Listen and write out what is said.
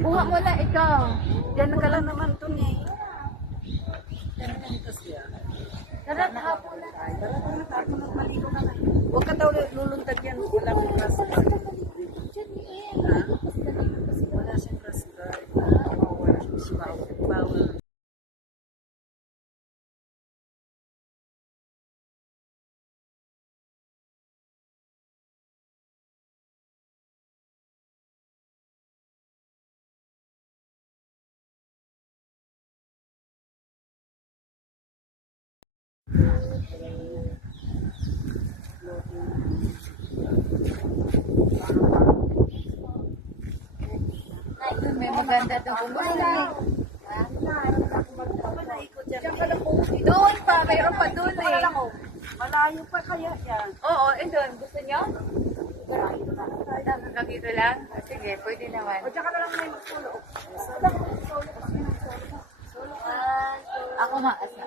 Kuha mo na ikaw. Diyan ka lang naman to eh. Tara, hapon na. Tara na, ako nagmaligo ka na. Huwag ka daw luluntad yan. Wala kang grass guard. Ha? Wala siyang grass guard. Wala siyang bawal. May maganda doon. Doon pa, mayroon pa doon eh. Malayo pa kaya yan. Oo, doon. Gusto nyo? Hanggang dito lang? Sige, pwede naman. O, tsaka na lang may magsulo. Ako maasa.